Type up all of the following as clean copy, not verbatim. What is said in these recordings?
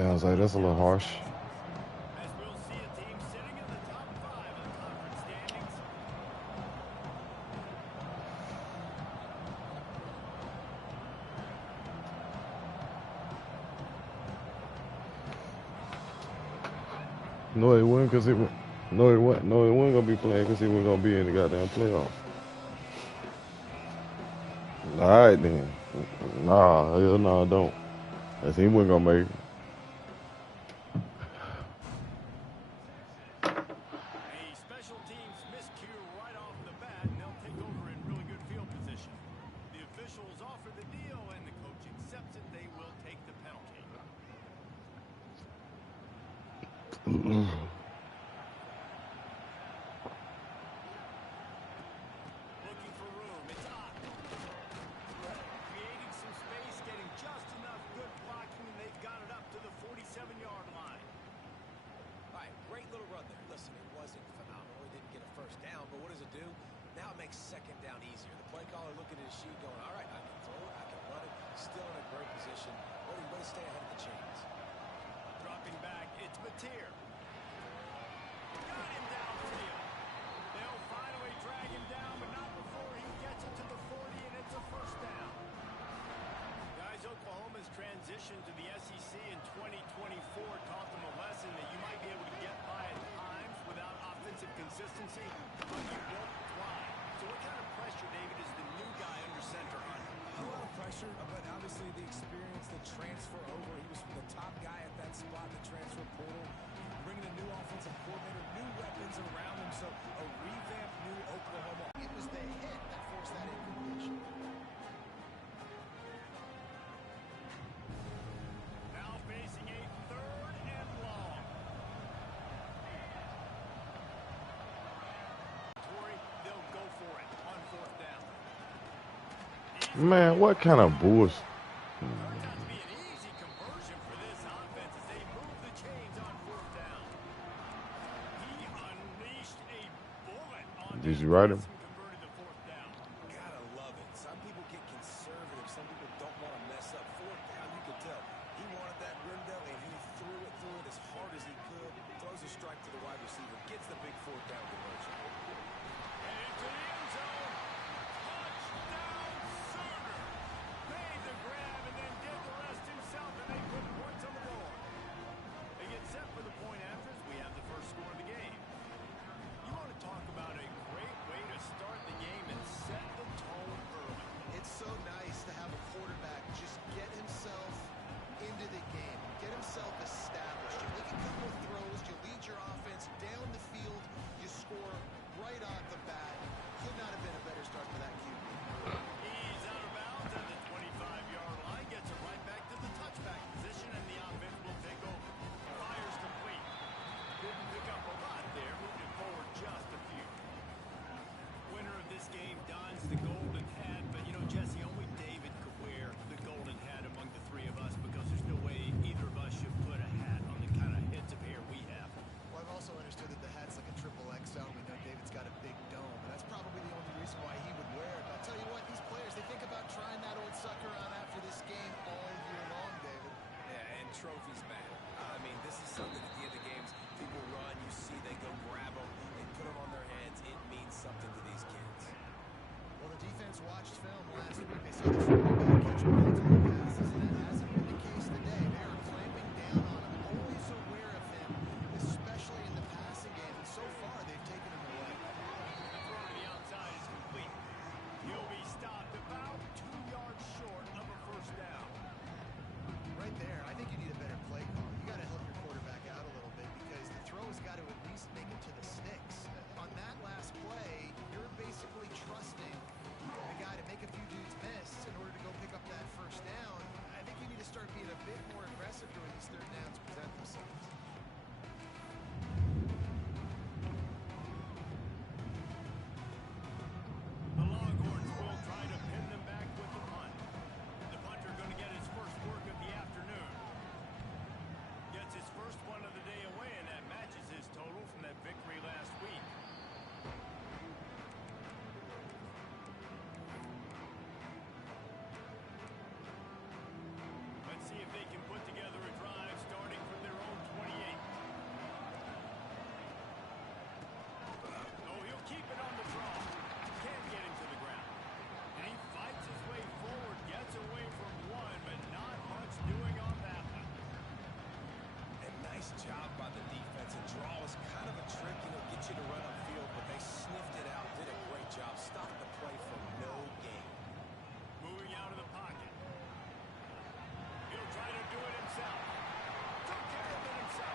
Yeah, I was like, that's a little harsh. As we'll see a team sitting in the top 5 of the conference standings. No, it wasn't because no, it wasn't. No, it wasn't gonna be playing because he wasn't gonna be in the goddamn playoff. All right then. Nah, hell no, don't. Cause he wasn't gonna make it. A special teams miscue right off the bat, and they'll take over in really good field position. The officials offer the deal, and the coach accepts it. They will take the penalty. Looking for room. It's up. Creating some space, getting just enough good blocking, and they've got it up to the 47-yard line. All right, great little run there. Listen, it wasn't phenomenal. He didn't get a first down, but what does it do? Now it makes second down easier. The play caller looking at his sheet going, all right, I can throw it, I can run it. Still in a great position. Way to stay ahead of the chains. Dropping back, it's Mateer. Got him downfield. They'll finally drag him down, but not before he gets it to the 40, and it's a first down. Guys, Oklahoma's transition to the SEC in 2024 taught them a lesson that you might be able to get by at times without offensive consistency, but you won't thrive. So what kind of pressure, David, is the new guy under center on? A lot of pressure, but obviously the experience, the transfer over. He was the top guy at that spot in the transfer portal. Bringing a new offensive coordinator, new weapons around him, so a revamped new Oklahoma. It was the hit that forced that incompletion. Now facing a 3rd and long. They'll go for it on 4th down. Man, what kind of bullshit? Turned out to be an easy conversion for this offense as they move the chains on 4th down. He unleashed a bullet on Did you write him? converted to 4th down. Gotta love it. Some people get conservative. Some people don't want to mess up. 4th down, you could tell. He wanted that window, and he threw it as hard as he could. Throws a strike to the wide receiver. Gets the big 4th down conversion. And into the end zone. Touchdown, Sooner. Made the grab and then did the rest himself, and they put points on the board. They get set for the point after as we have the first score of the game. You want to talk about a great way to start the game and set the tone early. It's so nice to have a quarterback just get himself into the game, get himself established. You make a couple of throws, you lead your offense down the field, you score right off the bat. Could not have been a better start for that QB. He's out of bounds at the 25-yard line, gets it right back to the touchback position, and the offense will take over. Fires complete. Didn't pick up a lot there, moved it forward just a few. Winner of this game dons the golden hat, but you know, Jesse, only David could wear the golden hat among the three of us because there's no way either of us should put a hat on the kind of heads of hair we have. Well, I've also understood that the hat's like a triple XL. We know David's got a big dome, and that's probably the only reason why he would wear it. But I'll tell you what, these players, they think about trying that old sucker on after this game all year long, David. Yeah, and trophies matter. I mean, this is something at the end of games, people run, you see they go grab them, they put them on their hands. It means something to these kids. Well, the defense watched film last week. They saw the quarterback catch multiple passes, and that hasn't been the case today. They are clamping down on him, always aware of him, especially in the passing game. And so far, they've taken him away. The throw to the outside is complete. He'll be stopped about 2 yards short of a first down. Right there, I think you need a better play you to run upfield, but they sniffed it out, did a great job, stopped the play for no gain. Moving out of the pocket. He'll try to do it himself. Took care of it himself.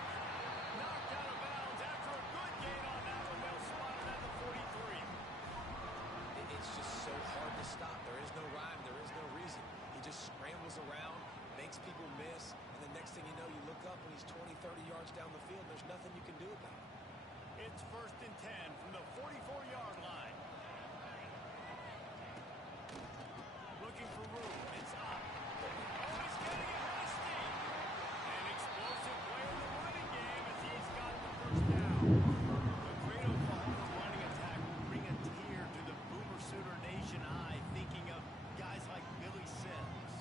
Knocked out of bounds after a good gain on that one. They'll spot it at the 43. It's just so hard to stop. There is no rhyme. There is no reason. He just scrambles around, makes people miss, and the next thing you know, you look up and he's 20, 30 yards down the field. There's nothing you can do about it. It's 1st and 10 from the 44-yard line. Looking for room. It's up. Oh, he's getting ahead of steam. An explosive play in the running game as he's got the first down. The great Oklahoma running attack will bring a tear to the Boomer Sooner Nation eye, thinking of guys like Billy Sims.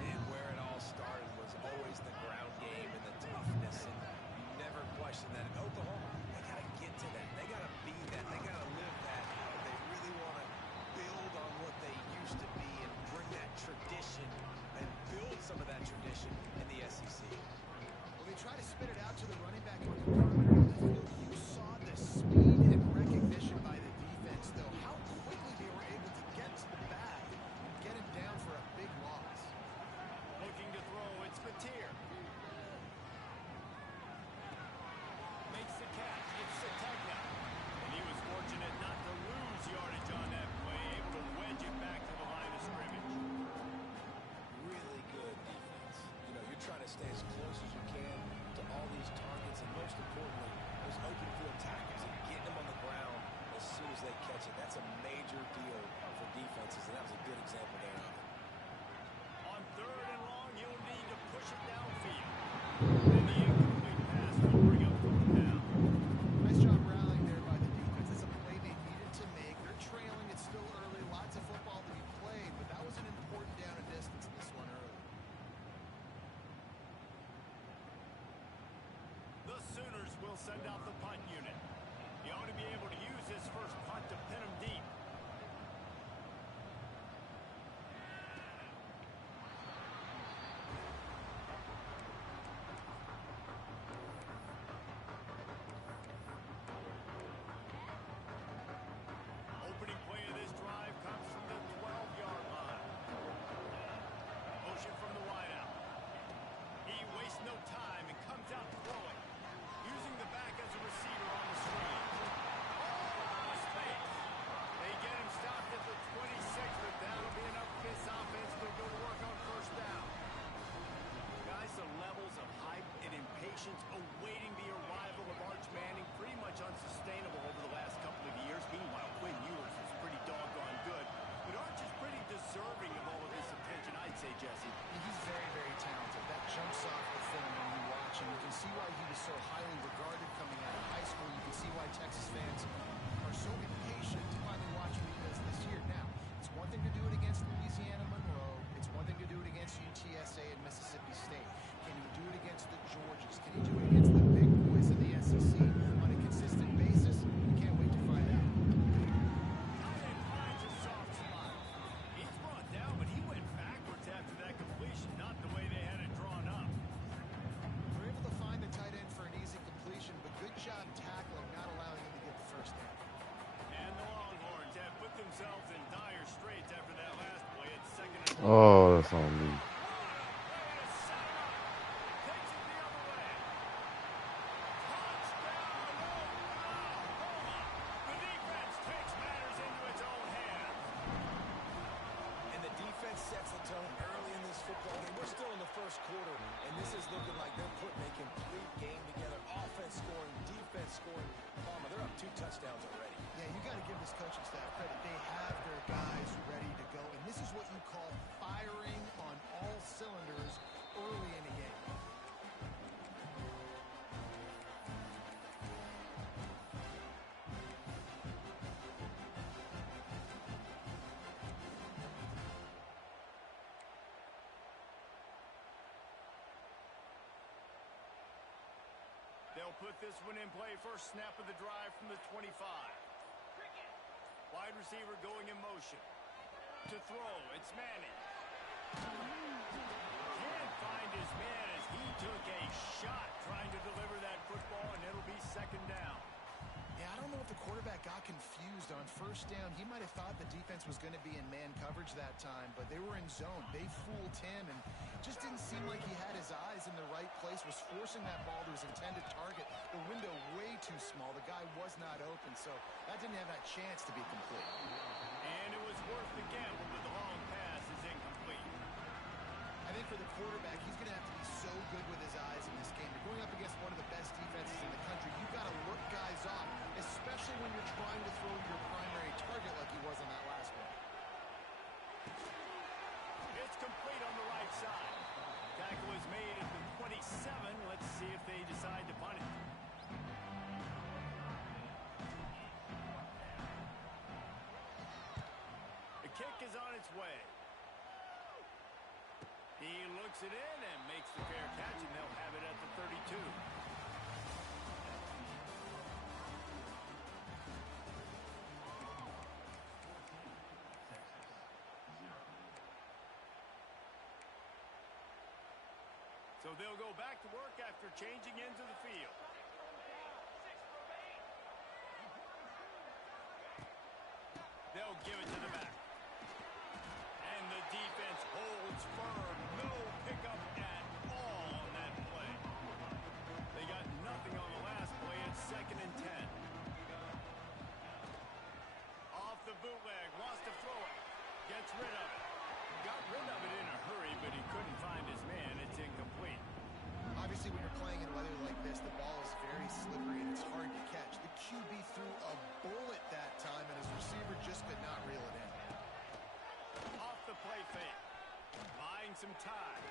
And where it all started was always the ground game and the toughness, and you never question that. In Oklahoma, they got to get to that. They got to be that. They got to live that. They really want to build on what they used to be and bring that tradition and build some of that tradition in the SEC. Well, they try to spit it out to the running back on the perimeter of the field. You saw the speed and recognition by the defense, though. How quickly they were able to get to the bag and get him down for a big loss. Looking to throw. It's Mateer. Makes the catch. It's Sategna. And he was fortunate not to lose yardage on that play, able to wedge it back to the line of scrimmage. Really good defense. You know, you're trying to stay as close as you can to all these targets, and most importantly, those open field tackles and getting them on the ground as soon as they catch it. That's a major deal for defenses, and that was a good example there of it. On 3rd and long, he'll need to push it downfield. And the incomplete pass will bring up 4th down. Nice job rallying there by the defense. It's a play they needed to make. They're trailing. It's still early. Lots of football to be played, but that was an important down and distance in this one early. The Sooners will send out the punt unit. He ought to be able to use his first punt to pin him deep. Opening play of this drive comes from the 12-yard line. Motion from the wideout. He wastes no time and comes out throwing, using the back as a receiver on the screen. Oh, out of space. They get him stopped at the 26, but that'll be enough for this offense to go to work on 1st down. Guys, the levels of hype and impatience awaiting the arrival of Arch Manning pretty much unsustainable over the last couple of years. Meanwhile, Quinn Ewers is pretty doggone good. But Arch is pretty deserving of all of this attention, I'd say, Jesse. He's very, very talented. That jumps off the film when you watch him. You can see why he was so highly regarded coming out of high school. You can see why Texas fans are so impatient to finally watch what he does this year. Now, it's one thing to do it against Louisiana Monroe. It's one thing to do it against UTSA and Mississippi State. Can he do it against the Georgias? Can he do it against the big boys in the SEC on a consistent basis? We can't wait to find out. Tight end finds a soft spot. He's brought down, but he went backwards after that completion, not the way they had it drawn up. They're able to find the tight end for an easy completion, but good job tackling, not allowing him to get the first down. And the Longhorns have put themselves in dire straits after that last play at 2nd and 1. Oh, that's on me. Sets the tone early in this football game. We're still in the 1st quarter, and this is looking like they're putting a complete game together. Offense scoring, defense scoring. Palmer, they're up 2 touchdowns already. Yeah, you got to give this coaching staff credit. They have their guys ready to go, and this is what you call firing on all cylinders early in the game. They'll put this one in play. First snap of the drive from the 25. Wide receiver going in motion. To throw, it's Manning. Can't find his man as he took a shot trying to deliver that football, and it'll be 2nd down. Yeah, I don't know first down, he might have thought the defense was going to be in man coverage that time, but they were in zone. They fooled him and just didn't seem like he had his eyes in the right place, was forcing that ball to his intended target. The window way too small. The guy was not open, so that didn't have that chance to be complete. And it was worth the gamble, but the long pass is incomplete. I think for the quarterback, he's going to have to be so good with his eyes in this game. You're going up against one of the best defenses in the country. You've got to look guys off, especially when you're trying to throw your primary target like he was on that last one. It's complete on the right side. Tackle is made at the 27. Let's see if they decide to punt it. The kick is on its way. He looks it in and makes the fair catch, and they'll have it at the 32. So they'll go back to work after changing into the field. They'll give it to the back. And the defense holds firm. No pickup at all on that play. They got nothing on the last play. It's 2nd and 10. Off the bootleg. Wants to throw it. Gets rid of it. Got rid of it in a hurry, but he couldn't find his man. It's incomplete. Obviously, when you're playing in weather like this, the ball is very slippery and it's hard to catch. The QB threw a bullet that time, and his receiver just could not reel it in. Off the play fake. Buying some time.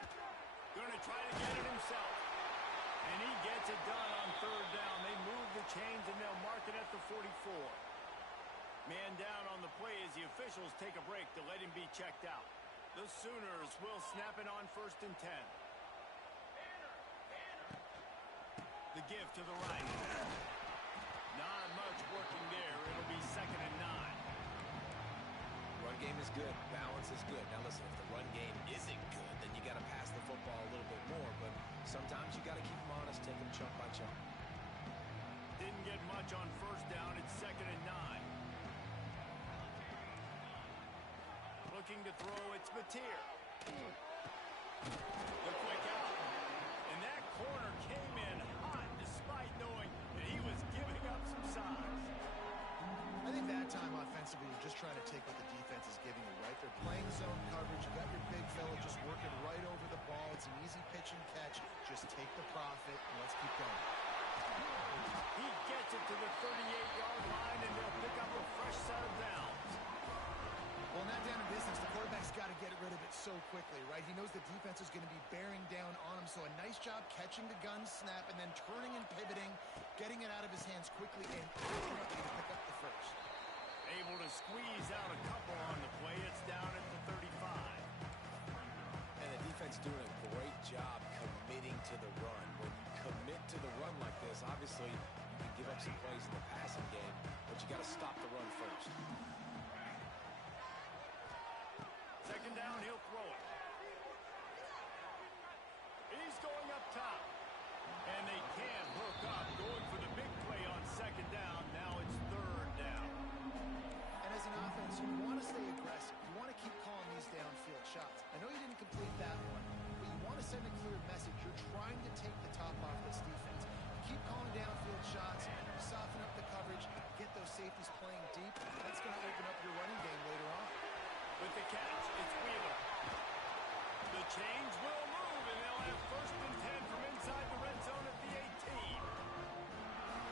Going to try to get it himself. And he gets it done on 3rd down. They move the chains, and they'll mark it at the 44. Man down on the play as the officials take a break to let him be checked out. The Sooners will snap it on 1st and 10. The give to the right. Not much working there. It'll be 2nd and 9. Run game is good. Balance is good. Now listen, if the run game isn't good, then you got to pass the football a little bit more. But sometimes you got to keep them honest, take them chunk by chunk. Didn't get much on 1st down. It's 2nd and 9. Looking to throw, it's Mateer. The quick out. And that corner came in hot despite knowing that he was giving up some size. I think that time offensively, you're just trying to take what the defense is giving you, right? They're playing zone coverage. You got your big fella just working right over the ball. It's an easy pitch and catch. Just take the profit and let's keep going. He gets it to the 38-yard line, and they'll pick up a fresh set of downs. Well, in that down and distance, the quarterback's got to get rid of it so quickly, right? He knows the defense is going to be bearing down on him, so a nice job catching the gun snap and then turning and pivoting, getting it out of his hands quickly, and ultimately to pick up the first. Able to squeeze out a couple on the play. It's down at the 35. And the defense doing a great job committing to the run. When you commit to the run like this, obviously you can give up some plays in the passing game, but you got to stop the run first. 2nd down, he'll throw it. He's going up top. And they can't hook up. Going for the big play on 2nd down. Now it's 3rd down. And as an offense, you want to stay aggressive. You want to keep calling these downfield shots. I know you didn't complete that one, but you want to send a clear message. You're trying to take the top off this defense. Keep calling downfield shots, soften up the coverage, get those safeties playing deep. That's going to open up your running game later on. With the catch, it's Wheeler. The chains will move, and they'll have 1st and 10 from inside the red zone at the 18.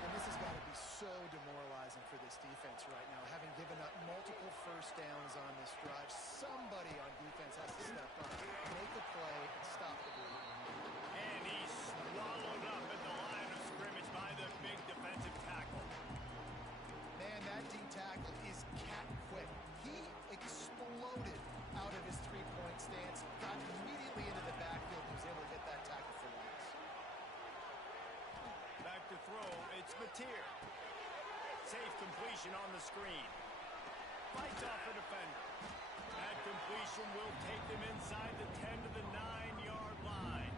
And this has got to be so demoralizing for this defense right now. Having given up multiple 1st downs on this drive, somebody on defense has to step up, make a play, and stop the bleeding. And he's swallowed up at the line of scrimmage by the big defensive tackle. Man, that D-tackle is cat quick. He exploded out of his three-point stance, got immediately into the backfield, and was able to hit that tackle for loss. Back to throw, it's Mateer. Safe completion on the screen. Fights off the defender. That completion will take them inside the 10 to the 9-yard line.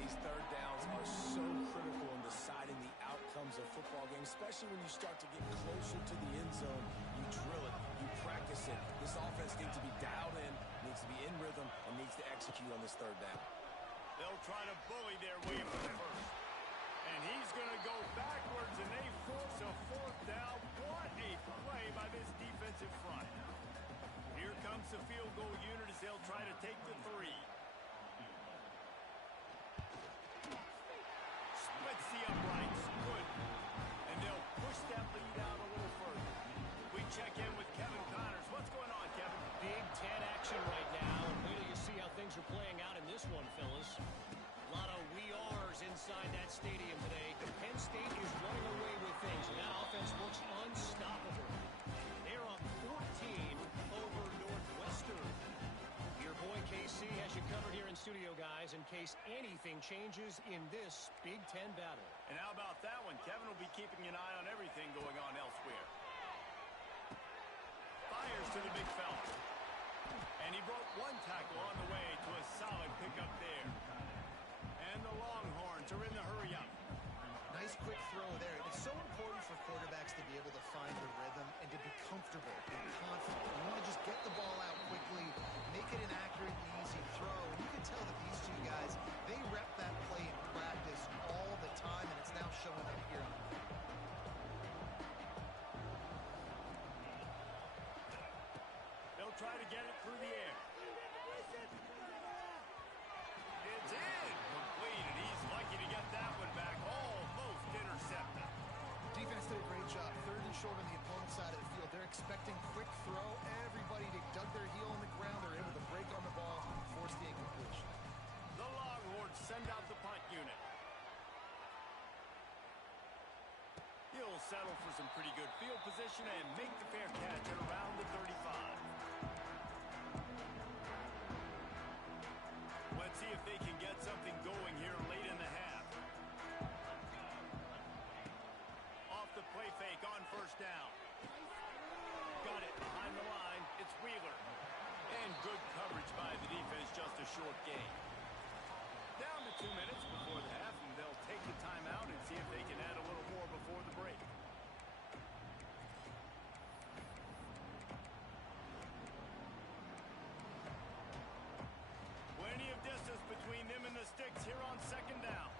These 3rd downs are so critical in deciding the outcomes of football games. especially when you start to get closer to the end zone. You drill it, you practice it. This offense needs to be dialed in, needs to be in rhythm, and needs to execute on this third down. They'll try to bully their way for the first. And he's going to go backwards, and they force a fourth down. What a play by this defensive front. Here comes the field goal unit as they'll try to take the 3. Splits the uprights. Good. And they'll push that lead out a little further. We check in with Kevin Connors. What's going on, Kevin? Big 10 action right now. And wait till you see how things are playing out in this one, fellas. A lot of we are's inside that stadium today. Penn State is running away with things, and that offense looks unstoppable. They're up 14 over Northwestern. Your boy KC has you covered here in studio, guys, in case anything changes in this Big Ten battle. And how about that one? Kevin will be keeping an eye on everything going on elsewhere. Fires to the big fella. And he broke one tackle on the way to a solid pickup there. And the Longhorns are in the hurry-up. Nice quick throw there. It's so important for quarterbacks to be able to find the rhythm and to be comfortable and confident. You want to just get the ball out quickly, make it an accurate and easy throw. And you can tell that these two guys, they rep that play in practice all the time, and it's now showing up here on the field. They'll try to get it through the air. It's in. Complete, and he's lucky to get that one back. Almost intercepted. Defense did a great job. 3rd and short on the opponent's side of the field. They're expecting quick throw. Everybody, they dug their heel on the ground. They're able to break on the ball, force the incompletion. The Longhorns send out the punt unit. He'll settle for some pretty good field position and make the fair catch at around the 35. Let's see if they can get something going here late in the half. Off the play fake on first down. Got it behind the line. It's Wheeler. And good coverage by the defense, just a short gain. Down to 2 minutes before the half, and they'll take the timeout and see if they can add a little more before the break. Plenty of distance between them and the sticks here on second down.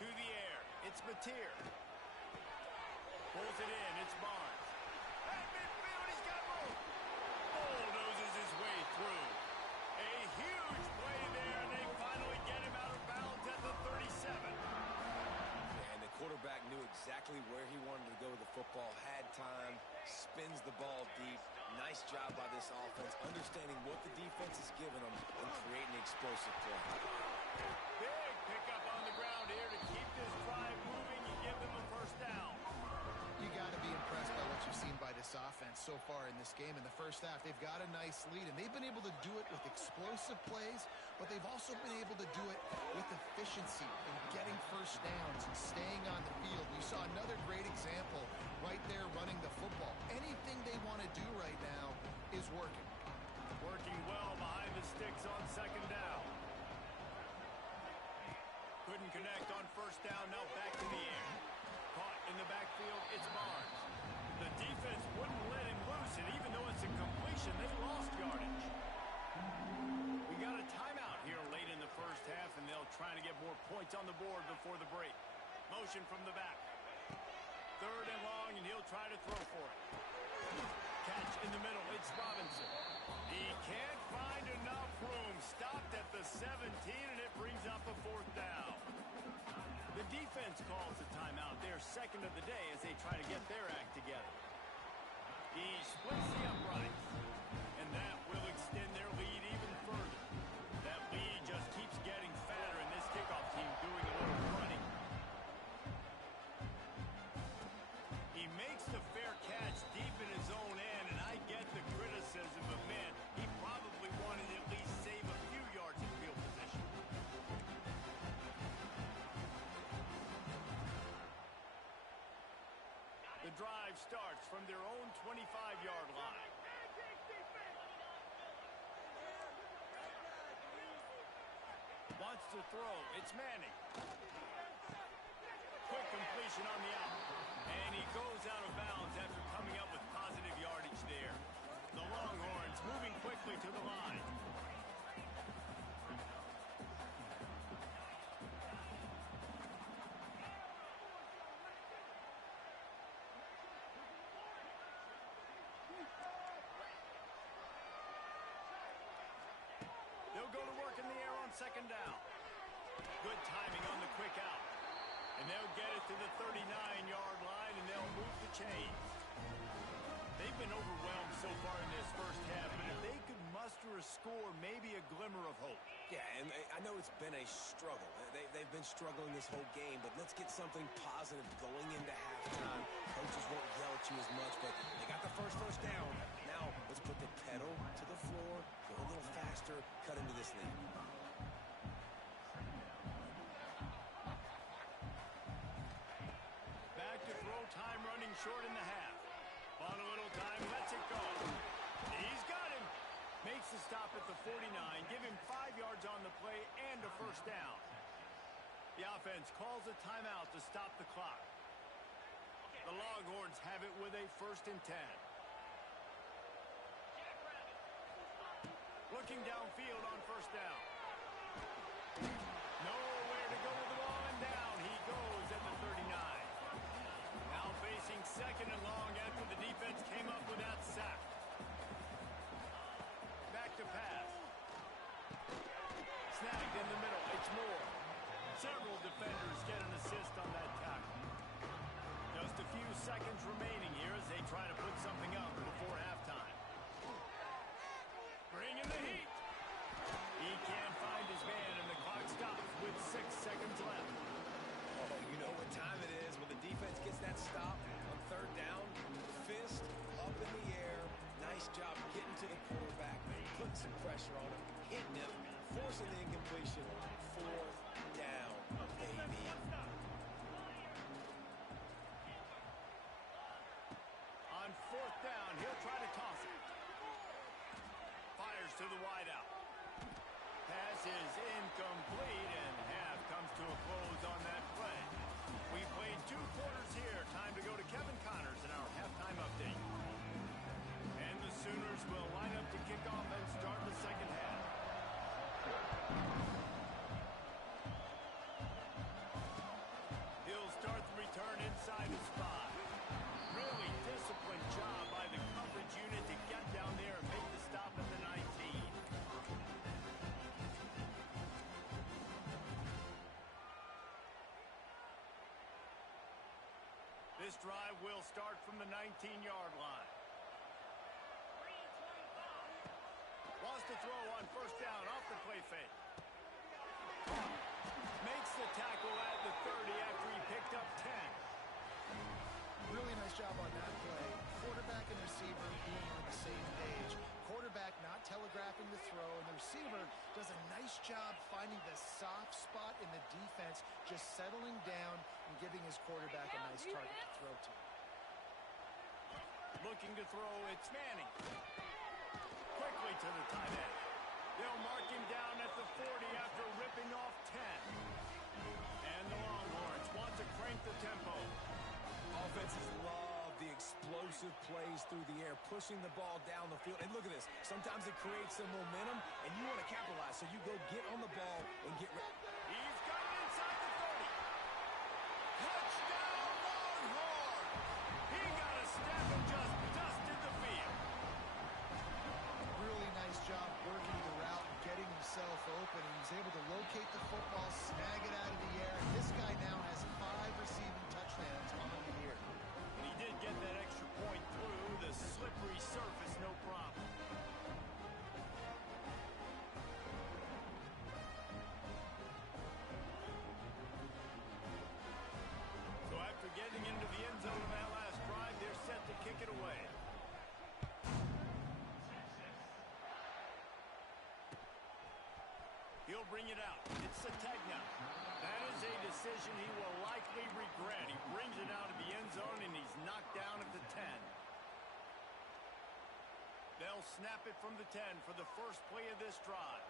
To the air, it's Mateer. Pulls it in, it's Barnes. At midfield, he's got room. Bulldozes his way through. A huge play there, and they finally get him out of bounds at the 37. And the quarterback knew exactly where he wanted to go with the football, had time, spins the ball deep. Nice job by this offense, understanding what the defense is giving them and creating explosive play. Big pickup on the ground here to keep this drive moving and give them a first down. You got to be impressed by what you've seen by this offense so far in this game. In the first half, they've got a nice lead, and they've been able to do it with explosive plays, but they've also been able to do it with efficiency and getting first downs and staying on the field. You saw another great example right there running the football. Anything they want to do right now is working. Working well behind the sticks on second down. Couldn't connect on first down, now back to the air. Caught in the backfield, it's Barnes. The defense wouldn't let him loose, and even though it's a completion, they lost yardage. We got a timeout here late in the first half, and they'll try to get more points on the board before the break. Motion from the back. 3rd and long, and he'll try to throw for it. Catch in the middle, it's Robinson. He can't find enough room. Stopped at the 17, and it brings up a 4th down. The defense calls the timeout, their second of the day, as they try to get their act together. He splits the uprights, and that will extend their lead even further. That lead just keeps getting fatter, and this kickoff team doing a little running. He makes the fair catch deep in his own end, and I get the criticism, but man, he probably wanted to at least save a few yards in field position. The drive starts from their own 25-yard line. Wants to throw. It's Manning. Quick formation on the out. And he goes out of bounds after coming up with positive yardage there. The Longhorns moving quickly to the line. They'll go to work in the air on second down. Good timing on the quick out. And they'll get it to the 39-yard line, and they'll move the chains. They've been overwhelmed so far in this first half, but if they could muster a score, maybe a glimmer of hope. Yeah, and I know it's been a struggle. They've been struggling this whole game, but let's get something positive going into halftime. Coaches won't yell at you as much, but they got the first down. Now, let's put the pedal to the floor, go a little faster, cut into this lead. Back to throw time running short in the half. On a little time, lets it go. He's got him. Makes the stop at the 49. Give him 5 yards on the play and a first down. The offense calls a timeout to stop the clock. The Longhorns have it with a 1st and 10. Looking downfield on first down. Nowhere to go with the ball, and down he goes at the 39. Now facing second and long after the defense came up with that sack. Back to pass. Snagged in the middle. It's Moore. Several defenders get an assist on that tackle. Just a few seconds remaining here as they try to put something up before halftime. Bring in the heat. He can't find his man, and the clock stops with 6 seconds left. Oh, you know what time it is when the defense gets that stop on 3rd down. Fist up in the air. Nice job getting to the quarterback, putting some pressure on him, hitting him, forcing the incompletion. 4th down, baby. On 4th down, he'll try to toss it. Fires to the wideout. Pass is incomplete, and half comes to a close on that play. We played 2 quarters here. Time to go to Kevin Connors in our halftime update. And the Sooners will line up to kick off and start the second half. He'll start the return inside the spot. Really disciplined job by the coverage unit to get down there and make the stop at the 19. This drive will start from the 19-yard line. Wants to throw on first down off the play fake. Makes the tackle at the 30 after he picked up 10. Really nice job on that play. Quarterback and receiver being on the same page. Quarterback not telegraphing the throw, and the receiver does a nice job finding the soft spot in the defense, just settling down and giving his quarterback a nice target to throw to. Looking to throw, it's Manning. Quickly to the tight end. They'll mark him down at the 40 after ripping off 10. And the Longhorns want to crank the tempo. Offenses love the explosive plays through the air, pushing the ball down the field. And look at this. Sometimes it creates some momentum, and you want to capitalize. So you go get on the ball and get ready. He's got it inside the 30. Touchdown, Longhorn! He got a step and just dusted the field. Really nice job working the route and getting himself open. He was able to locate the football, snag it out of the air. This guy now has 5 receiving touchdowns on the year. And he did get that extra point through the slippery surface, no problem. So after getting into the end zone of that last drive, they're set to kick it away. He'll bring it out. It's Sategna. That is a decision he will likely regret. He brings it out of the end zone, and he's knocked down at the 10. They'll snap it from the 10 for the first play of this drive.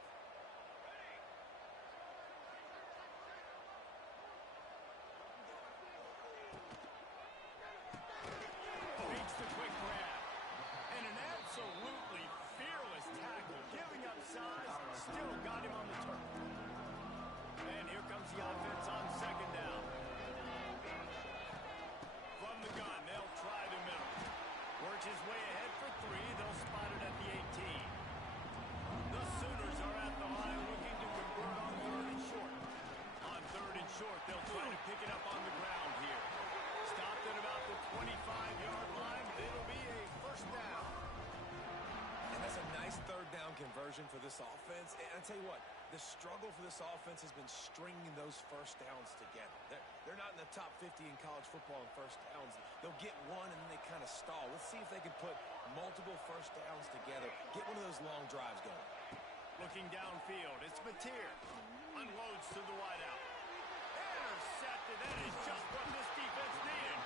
short. They'll try to pick it up on the ground here. Stopped at about the 25-yard line. It'll be a first down. And that's a nice third down conversion for this offense. And I tell you what, the struggle for this offense has been stringing those first downs together. They're not in the top 50 in college football in first downs. They'll get one and then they kind of stall. Let's see if they can put multiple first downs together. Get one of those long drives going. Looking downfield, it's Mateer. Unloads to the wideout. Intercepted. That is just what this defense needed.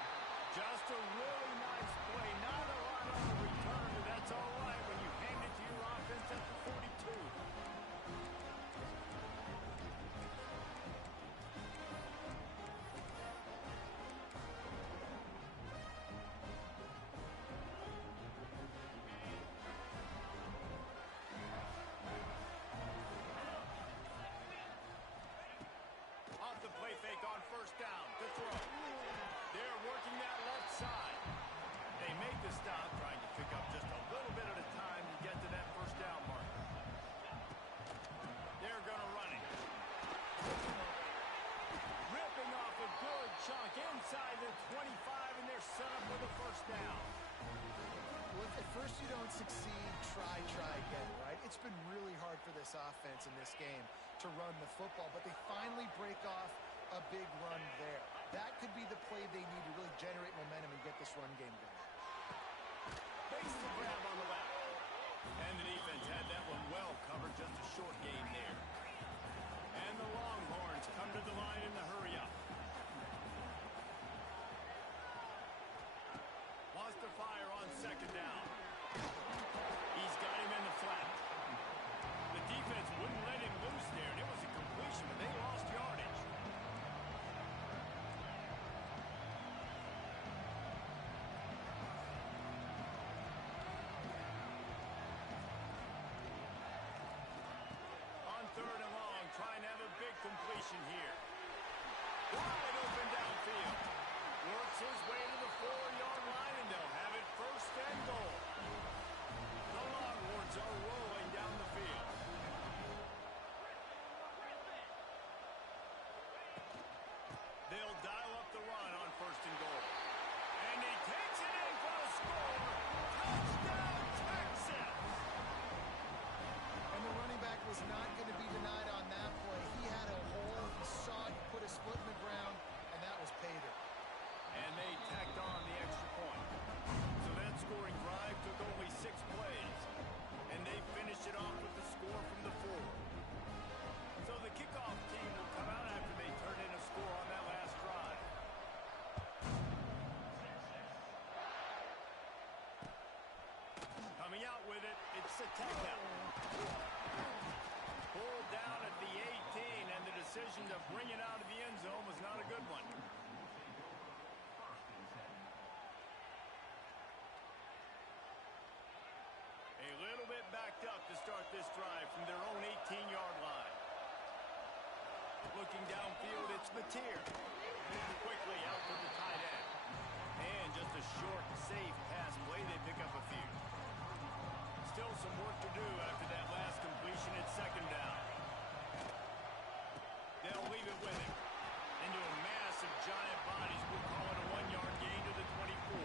Just a really nice play. Not a lot on the return, but that's all right when you hand it to your offense at the 42. Off the play fake on first down to throw. They're working that left side. They make the stop, trying to pick up just a little bit at a time to get to that first down marker. They're going to run it. Ripping off a good chunk inside the 25, and they're set up with a first down. Well, if at first you don't succeed, try again, right? It's been really hard for this offense in this game to run the football, but they finally break off a big run there. That could be the play they need to really generate momentum and get this run game going. Base the grab on the left. And the defense had that one well covered, just a short gain there. And the Longhorns come to the line in the hurry up. Wants to fire on second down. He's got him in the flat. The defense wouldn't let him loose there, and it was a completion, but they lost yardage. On third and long, trying to have a big completion here. Wide open downfield. Works his way to the 4-yard line, and they'll have it first and goal. The Longhorns are rolling down the field. They'll dial up the run on first and goal. And he takes it in for the score. Touchdown, Texas! And the running back was not going to be denied on that play. He had a hole, he saw it, he put his foot in the ground, and that was pay dirt. And they tacked on the extra point. So that scoring drive took only 6 plays. And they finished it off with the score from the 4. So the kickoff team will come out after they turn in a score on that last drive. Coming out with it, it's Sateka. Pulled down at the 18, and the decision to bring it out of the end zone was not a good one. A little bit backed up to start this drive from their own 18-yard line. Looking downfield, it's Mateer. Quickly out to the tight end. And just a short, safe pass play, they pick up a few. Still some work to do after that last completion at second down. They'll leave it with him. Into a mass of giant bodies. We'll call it a 1-yard gain to the 24.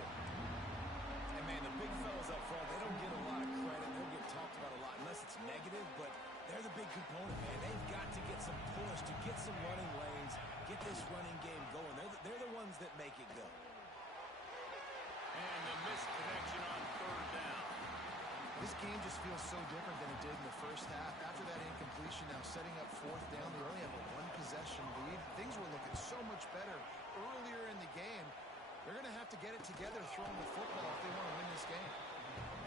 And man, the big fellas up front, they don't get a lot of credit. They'll get talked about a lot unless it's negative, but they're the big component, man. They've got to get some push, to get some running lanes, get this running game going. They're the ones that make it go. And the missed connection on third down. This game just feels so different than it did in the first half. After that incompletion, now setting up fourth down, they only have a 1-possession lead. Things were looking so much better earlier in the game. They're going to have to get it together throwing the football if they want to win this game.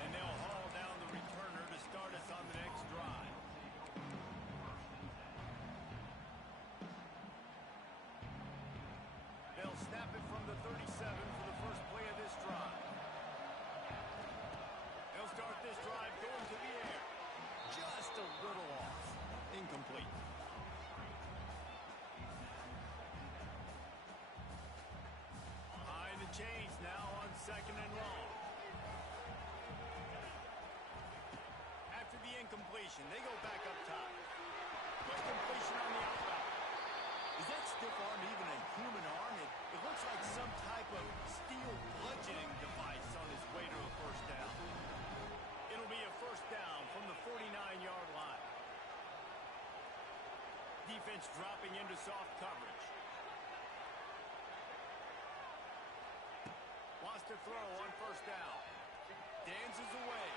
And they'll haul down the returner to start us on the next drive. They'll snap it from the 37 for the first play of this drive. They'll start this drive going to the air. Just a little off. Incomplete. Behind the chains now on second and long. After the incompletion, they go back up top. Quick completion on the outside. Is that stiff arm, even a human arm. It looks like some type of steel bludgeoning device on his way to a first down. It'll be a first down from the 49-yard line. Defense dropping into soft coverage. Wants to throw on first down. Dances away.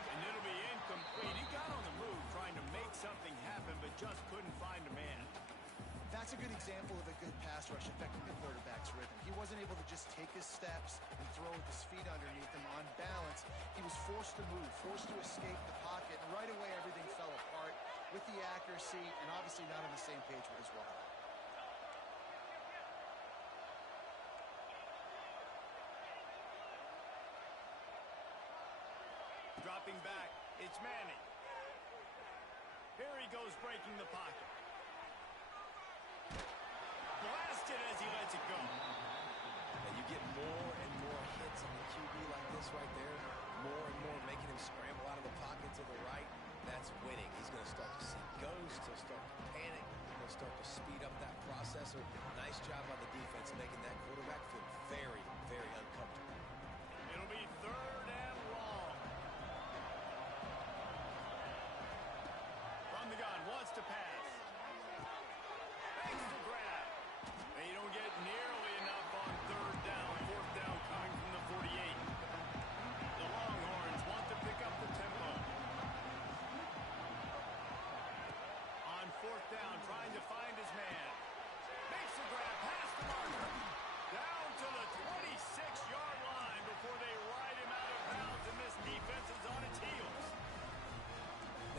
And it'll be incomplete. He got on the move trying to make something happen, but just couldn't find a man. That's a good example of a good pass rush affecting the quarterback's rhythm. He wasn't able to just take his steps and throw with his feet underneath him on balance. He was forced to move, forced to escape the pocket, and right away everything fell apart with the accuracy and obviously not on the same page with his walk. Dropping back, it's Manning. Here he goes breaking the pocket. Blasted as he lets it go. Now you get more and more hits on the QB like this right there. More and more making him scramble out of the pocket to the right. That's winning. He's going to start to see ghosts. He'll start to panic. He'll start to speed up that process. Nice job on the defense making that quarterback feel very, very uncomfortable. It'll be third and long. From the gun, wants to pass. Thanks to grab. They don't get nearly enough on third down. Fourth down coming from the 48. The Longhorns want to pick up the tempo. On fourth down, trying to find his man. Makes the grab, past the marker. Down to the 26-yard line before they ride him out of bounds, and this defense is on its heels.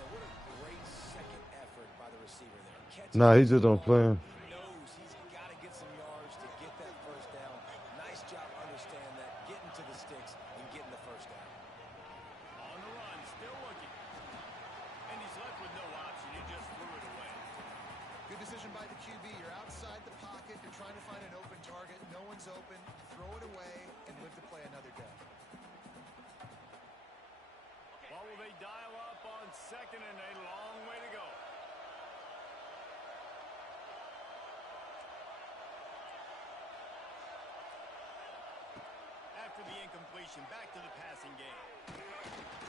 Now, what a great second effort by the receiver there. Nah, he just don't play him. He knows he's got to get some yards to get that first down. Nice job understanding that, getting to the sticks and getting the first down. On the run, still looking. And he's left with no option. He just threw it away. Good decision by the QB. You're outside the pocket. You're trying to find an open target. No one's open. Throw it away and live to play another day. What will they dial up on second and a long way to go? After the incompletion, back to the passing game.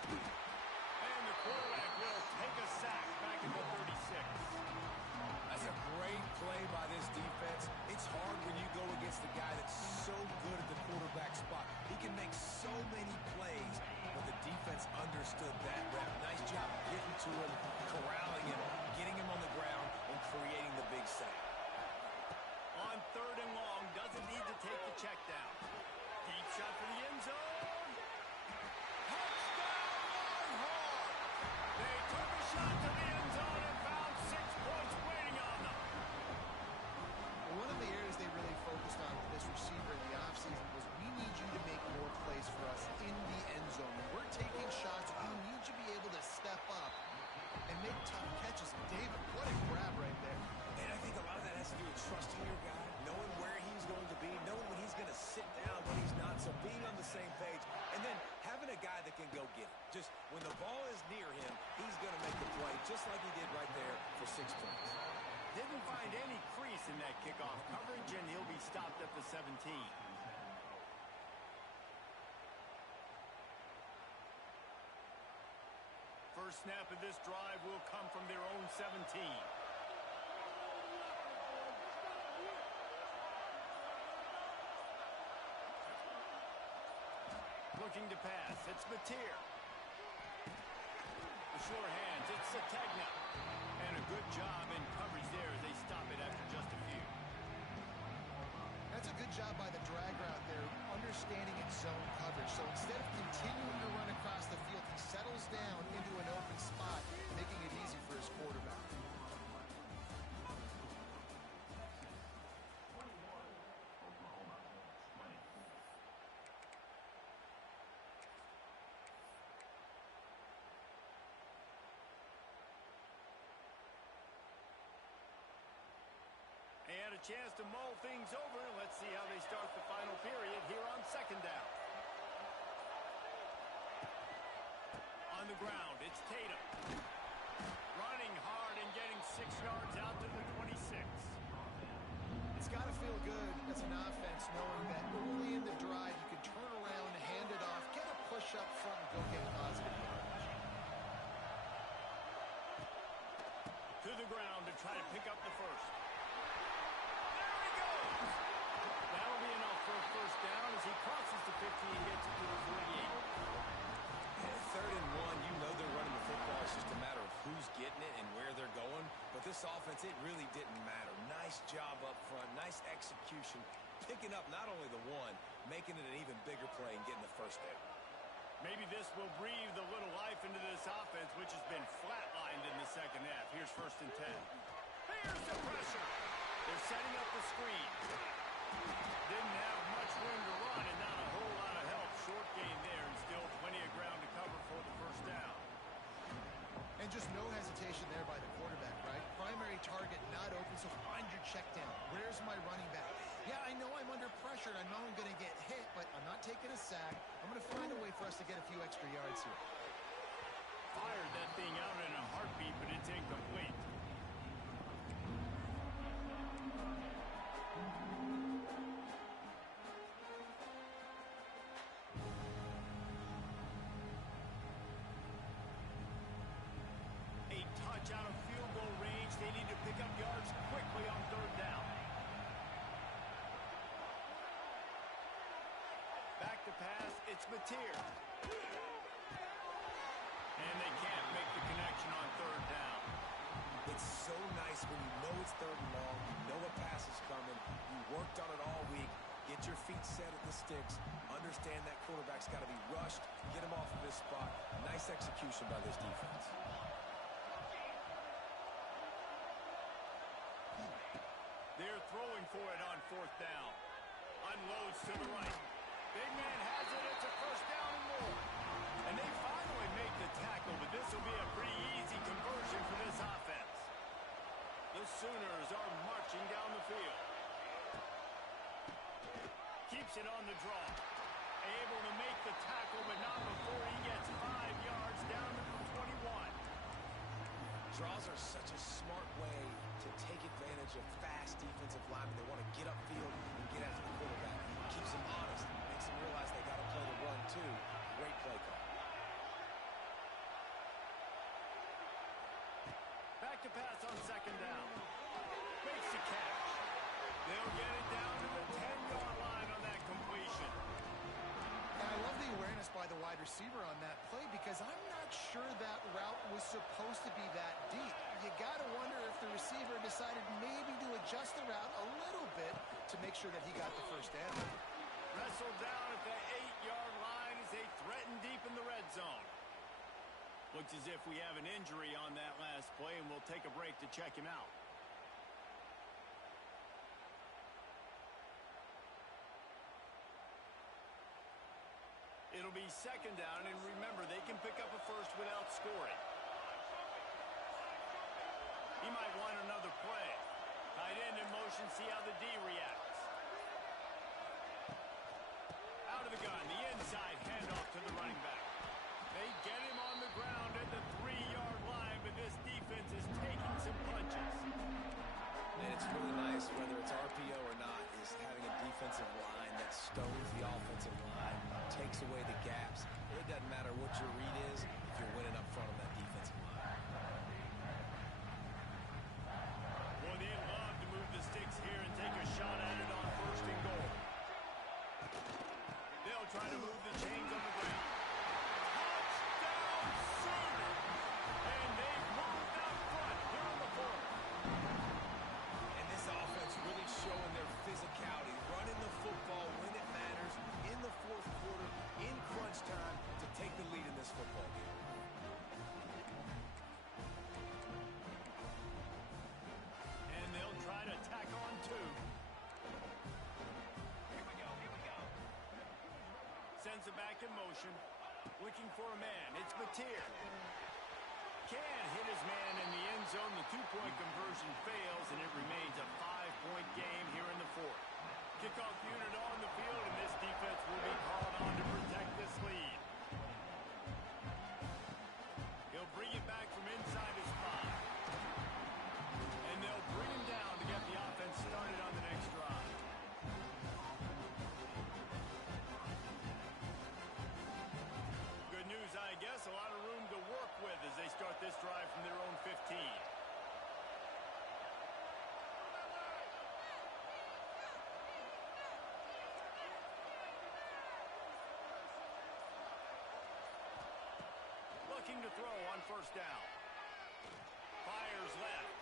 And the quarterback will take a sack back at the 36. That's a great play by this defense. It's hard when you go against a guy that's so good at the quarterback spot. He can make so many plays, but the defense understood that rep. Nice job getting to him, corralling him, getting him on the ground, and creating the big sack. On third and long, doesn't need to take the check down. Deep shot for the end zone. Touchdown, Longhorns! They took a shot to the end zone and found 6 points waiting on them. One of the areas they really focused on with this receiver in the offseason was we need you to make more plays for us in the end zone. When we're taking shots, we need you to be able to step up and make tough catches. David, what a grab right there. And I think a lot of that has to do with trusting your guy, knowing where he's going to be, knowing when he's going to sit down, when he's not, so being on the same page, and then having a guy that can go get it. Just when the ball is near him, he's going to make the play, just like he did right there for 6 points. Didn't find any crease in that kickoff coverage, and he'll be stopped at the 17. First snap of this drive will come from their own 17. Looking to pass, it's Mateer. The sure hands, it's Sategna. And a good job in coverage there as they stop it after just a few. That's a good job by the drag route there, understanding its zone coverage. So instead of continuing to run across the field, he settles down into an open spot, making it easy for his quarterback. And a chance to mull things over. Let's see how they start the final period here on second down. On the ground, it's Tatum. Running hard and getting 6 yards out to the 26. It's got to feel good as an offense knowing that early in the drive you can turn around, hand it off, get a push up front, and go get positive yardage. To the ground to try to pick up the first. There he goes! That'll be enough for a first down as he crosses the 50 and gets it to the 48. And 3rd and 1, you know they're running the football. It's just a matter of who's getting it and where they're going. But this offense, it really didn't matter. Nice job up front, nice execution, picking up not only the one, making it an even bigger play and getting the first down. Maybe this will breathe a little life into this offense, which has been flatlined in the second half. Here's 1st and 10. Here's the pressure. They're setting up the screen. Didn't have much room to run and not a whole lot of help. Short gain there and still plenty of ground to cover for the first down. And just no hesitation there by the quarterback, right? Primary target not open, so find your check down. Where's my running back? Yeah, I know I'm under pressure, and I know I'm going to get hit, but I'm not taking a sack. I'm going to find a way for us to get a few extra yards here. Fired that thing out in a heartbeat, but it's incomplete. A touch out of field goal range. They need to pick up yards quickly on 3rd down. Back to pass, it's Mateer. And they can't make the connection on 3rd down. It's so nice when you know it's 3rd and long, you know a pass is coming, you worked on it all week, get your feet set at the sticks, understand that quarterback's got to be rushed, get him off of his spot. Nice execution by this defense. They're throwing for it on 4th down. Unloads to the right. Big man has it. It's a first down and more. And they finally make the tackle, but this will be a pretty easy conversion for this offense. The Sooners are marching down the field. Keeps it on the draw. Able to make the tackle, but not before he gets 5 yards down to the 21. Draws are such a smart way to take advantage of fast defensive linemen. They want to get upfield and get after the quarterback. Keeps them honest. Makes them realize they got to play the run, too. Great play call. Back to pass on 2nd down. Makes the catch. They'll get it down to the 10-yard line on that completion. And I love the awareness by the wide receiver on that play because I'm not sure that route was supposed to be that deep. You got to wonder if the receiver decided maybe to adjust the route a little bit to make sure that he got the first down. Wrestled down at the 8-yard line as they threaten deep in the red zone. Looks as if we have an injury on that last play, and we'll take a break to check him out. It'll be 2nd down, and remember, they can pick up a first without scoring. He might want another play. Tight end in motion, see how the D reacts. Out of the gun, the inside handoff to the running back. They get him on the ground at the 3-yard line, but this defense is taking some punches. And it's really nice, whether it's RPO or not, is having a defensive line that stones the offensive line, takes away the gaps. It doesn't matter what your read is if you're winning up front on that defensive line. Boy, they'd love to move the sticks here and take a shot at it on 1st and goal. They'll try to move the chains on the ground. Touchdown, Sooners! And they've moved out front here on the 4th. Offense really showing their physicality, running the football when it matters, in the 4th quarter, in crunch time, to take the lead in this football game. And they'll try to tack on 2. Here we go. Sends it back in motion. Looking for a man. It's Mateer. Can't hit his man in the end zone. The 2-point conversion fails, and it remains a 5-point game here in the 4th. Kickoff unit on the field, and this defense will be called on to protect this lead. He'll bring it back from inside his 5. to throw on first down. Fires left.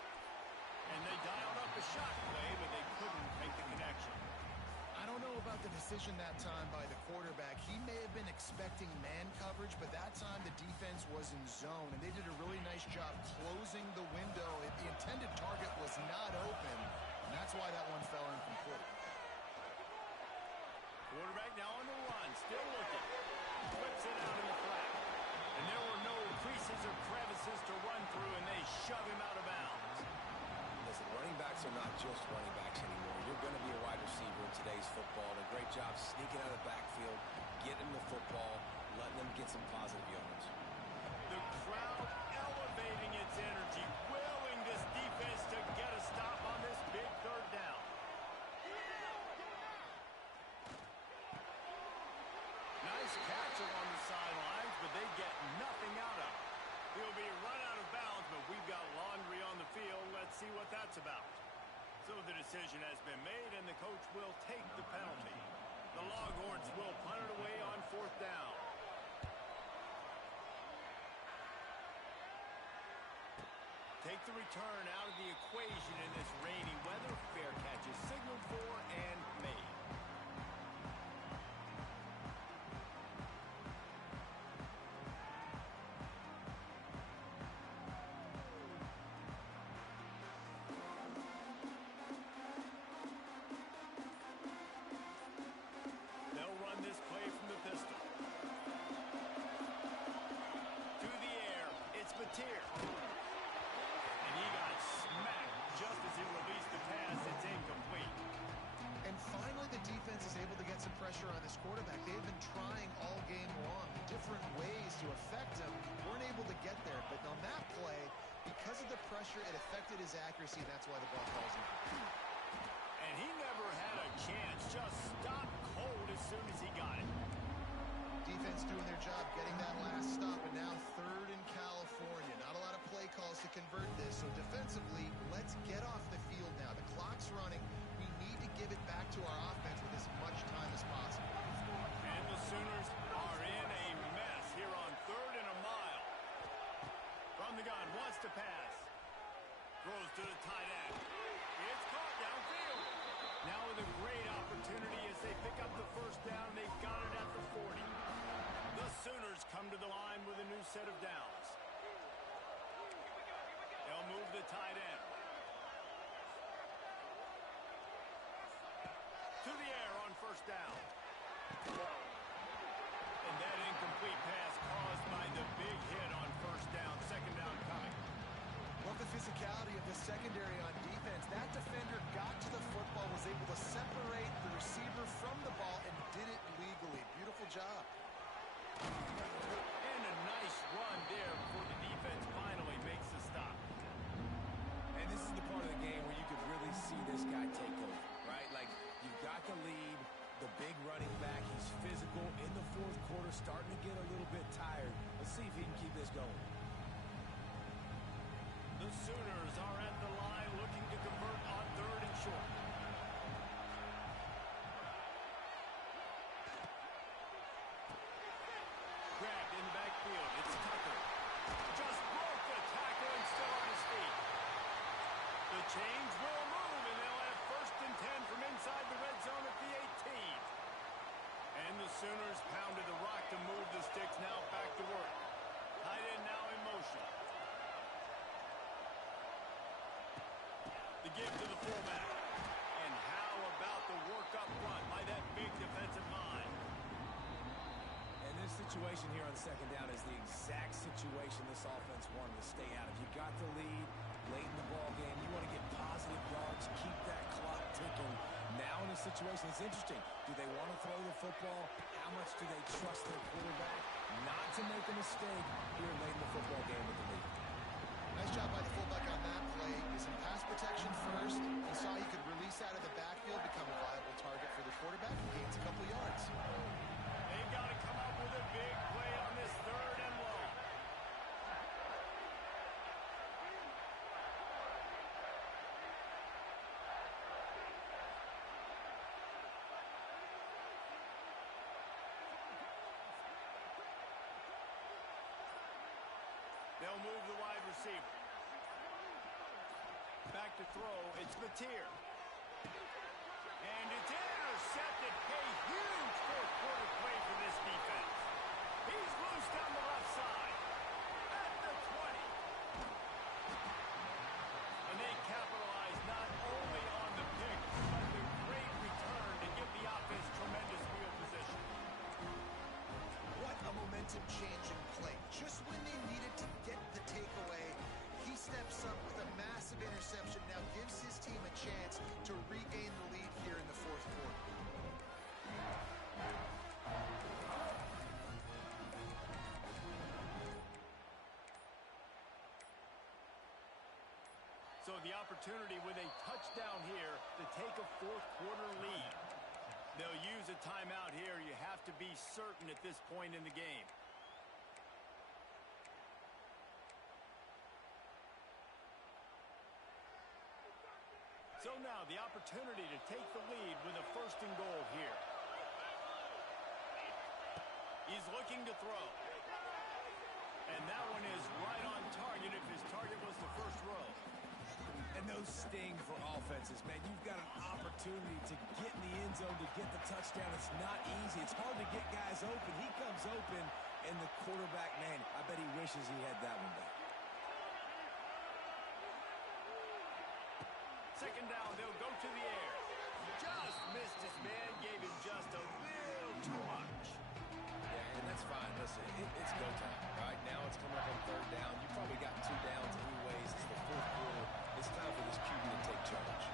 And they dialed up the shot play, but they couldn't make the connection. I don't know about the decision that time by the quarterback. He may have been expecting man coverage, but that time the defense was in zone, and they did a really nice job closing the window. The intended target was not open, and that's why that one fell incomplete. Quarterback now on the run, still looking. Flips it out in the flat. And there were no creases or crevices to run through, and they shove him out of bounds. Listen, running backs are not just running backs anymore. You're going to be a wide receiver in today's football. And a great job sneaking out of the backfield, getting the football, letting them get some positive yards. The crowd elevating its energy, willing this defense to get a stop on this big third down. Nice catch along the sidelines, but they get nothing out of it. He'll be run out of bounds, but we've got laundry on the field. Let's see what that's about. So the decision has been made, and the coach will take the penalty. The Longhorns will punt it away on fourth down. Take the return out of the equation in this rainy weather. Fair catch is signaled for and made. They'll run this play from the pistol. To the air, it's Mateer. And he got smacked just as he released the pass. It's incomplete. And finally, the defense is able to get some pressure on this quarterback. They've been trying all game long, different ways to affect him. Weren't able to get there, but on that play, because of the pressure, it affected his accuracy, and that's why the ball falls incomplete. And he never had a chance. Just stopped cold as soon as he got it. Defense doing their job, getting that last stop, and now third in California. Not a lot of play calls to convert this, so defensively, let's get off the field now. The clock's running. We need to give it back to our offense with as much time as possible. And the Sooners are in a mess here on third and a mile. From the gun, wants to pass. Throws to the tight end. It's caught downfield. Now with a great opportunity as they pick up the first down. They've got it at the 40. The Sooners come to the line with a new set of downs. They'll move the tight end. To the air on first down. And that incomplete pass caused by the big hit on first down. Second down coming. Love the physicality of the secondary on defense. That defender got to the football, was able to separate the receiver from the ball, and did it legally. Beautiful job. And a nice run there before the defense finally makes the stop. And this is the part of the game where you could really see this guy take over, right? Like, you've got the lead, the big running back. He's physical in the fourth quarter, starting to get a little bit tired. Let's see if he can keep this going. The Sooners are at the line looking to convert on third and short. Grabbed in the backfield. It's Tucker. Just broke the tackle and still on his feet. The chains will move, and they'll have first and 10 from inside the red zone at the 18. And the Sooners pounded the rock to move the sticks. Now back to work. Tight end now in motion. The give to the fullback. And how about the work up front by that big defensive line? And this situation here on second down is the exact situation this offense wanted to stay out of. You got the lead late in the ball game. You want to get positive yards, keep that clock ticking. Now in a situation, it's interesting. Do they want to throw the football? How much do they trust their quarterback not to make a mistake here late in the football game with the lead? Nice job by the fullback on that play. He's in pass protection first. He saw he could release out of the backfield, become a viable target for the quarterback, and gains a couple yards. They've got to come up with a big play on this third and long. They'll move the wide receiver. Back to throw, it's Mateer. And it's intercepted. A huge fourth quarter play for this defense. He's loose down the left side. At the 20. And they capitalize not only on the pick, but the great return to give the offense tremendous field position. What a momentum-changing play. Just when they needed to get the takeaway, he steps up with a massive interception, now gives his team a chance to regain the lead here in the fourth quarter. So the opportunity with a touchdown here to take a fourth quarter lead. They'll use a timeout here. You have to be certain at this point in the game. So now the opportunity to take the lead with a first and goal here. He's looking to throw. And that one is right on target if his target was the first row. And those sting for offenses, man. You've got an opportunity to get in the end zone, to get the touchdown. It's not easy. It's hard to get guys open. He comes open, and the quarterback, man, I bet he wishes he had that one back. Second down, they'll go to the air. Just missed his man, gave him just a little too much. Yeah, and that's fine. Listen, it's go time, right? Now it's coming up on third down. You probably got 2 downs anyways. It's the fourth quarter. It's time for this QB to take charge.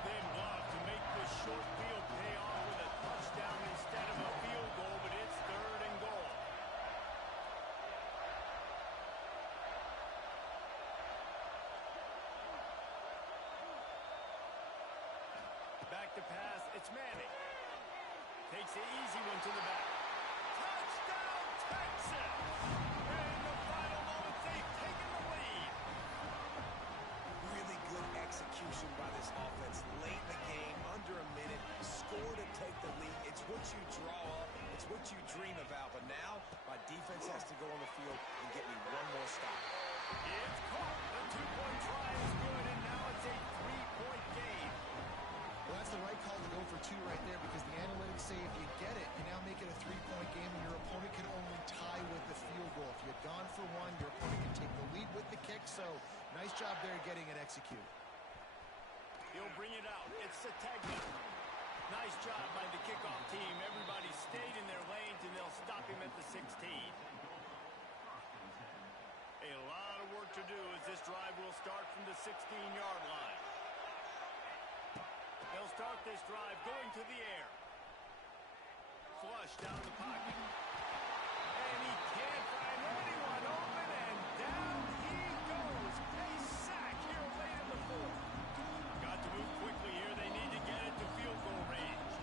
Then block to make this short field pay off with a touchdown instead of a field goal, but it's third and goal. Back to pass, it's Manning. Takes the easy one to the back. Touchdown, Texas! And in the final moments, they've taken the lead. Really good execution by this offense. Late in the game, under a minute, score to take the lead. It's what you draw up. It's what you dream about. But now, my defense has to go on the field and get me one more stop. It's caught. The 2-point try is good, and now it's a 3-point game. Well, that's the right call to go for 2 right there, because the analytics say if you get it, you now make it a 3-point game, and your opponent can only tie with the field goal. If you're gone for 1, your opponent can take the lead with the kick. So nice job there getting it executed. He'll bring it out. It's Sategna. Nice job by the kickoff team. Everybody stayed in their lanes, and they'll stop him at the 16. A lot of work to do as this drive will start from the 16-yard line. They'll start this drive going to the air. Flush down the pocket. And he can't find anyone open, and down he goes. A sack here late in the fourth. Got to move quickly here. They need to get it to field goal range.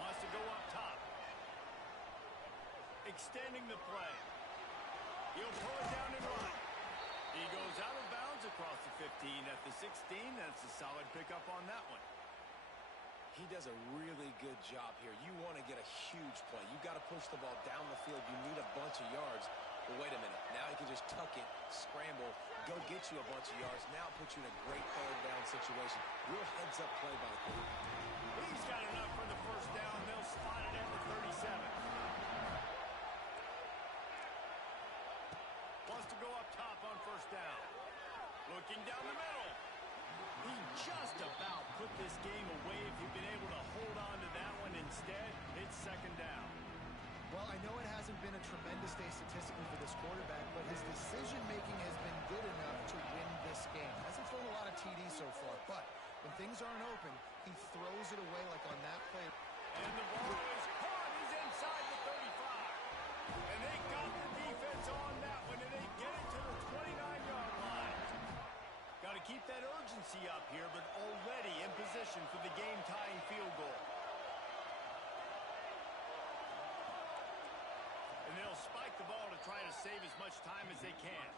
Wants to go up top. Extending the play. He'll pull it down and run. He goes out of bounds across the 15 at the 16. That's a solid pickup on that one. He does a really good job here. You want to get a huge play. You've got to push the ball down the field. You need a bunch of yards. But wait a minute. Now he can just tuck it, scramble, go get you a bunch of yards. Now it puts you in a great third down situation. Real heads-up play by the quarterback. He's got enough for the first down. They'll spot it at the 37. Wants to go up top on first down. Looking down the middle. He just about put this game away if he'd been able to hold on to that one. Instead, it's second down. Well, I know it hasn't been a tremendous day statistically for this quarterback, but his decision-making has been good enough to win this game. Hasn't thrown a lot of TDs so far, but when things aren't open, he throws it away like on that play. And the ball is caught. He's inside the 35. And they got the defense on that one, and they get it to the 29-yard line. Got to keep that urgency up here, but already in position for the game-tying field goal. And they'll spike the ball to try to save as much time as they can.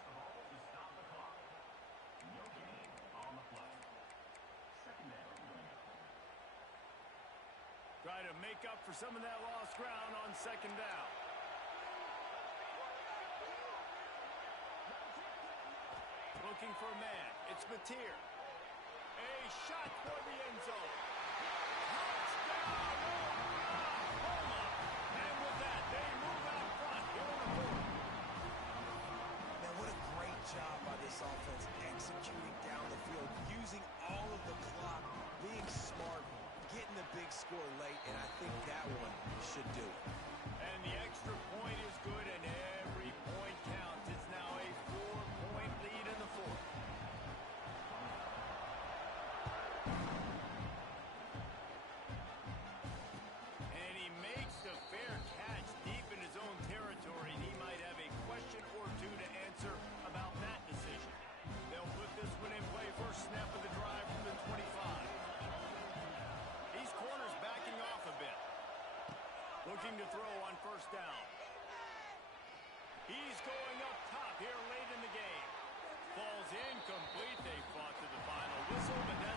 Try to make up for some of that lost ground on second down. looking for a man. It's Mateer. A shot for the end zone. Touchdown, Oklahoma! And with that, they move out front here in the fourth. Man, what a great job by this offense executing down the field, using all of the clock, being smart, getting the big score late, and I think that one should do it. And the extra point is good, and every point counts. It's now a 4-point lead in the fourth. And he makes the fair catch deep in his own territory, and he might have a question or two to answer about that decision. They'll put this one in play first snap of the drive from the 25. These corners backing off a bit. Looking to throw on first down. He's going up top here late in the game. Falls incomplete. They fought to the final whistle, but now